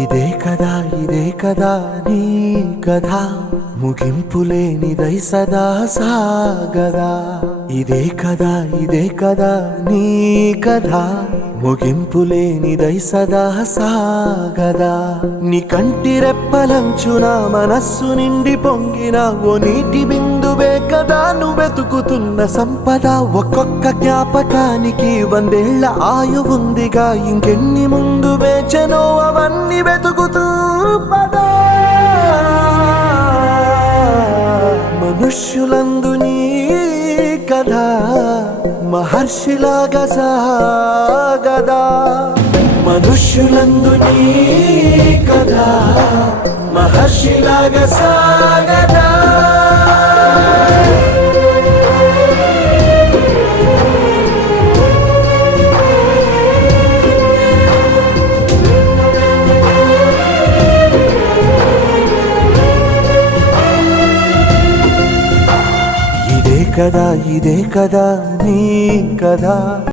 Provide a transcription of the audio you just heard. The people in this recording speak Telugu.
ఇదే కదా నీ కథ ముగింపులేనిదై సదా సాగదా. ఇదే కదా నీ కథ ముగింపులేనిదై సదా సాగదా. నీ కంటి రెప్పలంచున మనస్సు నిండి పొంగిన ఓ నీటి బిందువే కదా నువ్వెతుకుతున్న సంపద. ఒక్కొక్క జ్ఞాపకానికి 100 ఏళ్ల ఆయువుందిగా, ఇంకెన్ని ముందు వేచనో అవన్నీ వెతుకుతూ పదా. మనుష్యులందు నీ కథ మహర్షిలాగా సాగదా. మనుష్యులందు నీ కథ మహర్షిలాగా సాగదా. ఇదే కదా నీ కథ.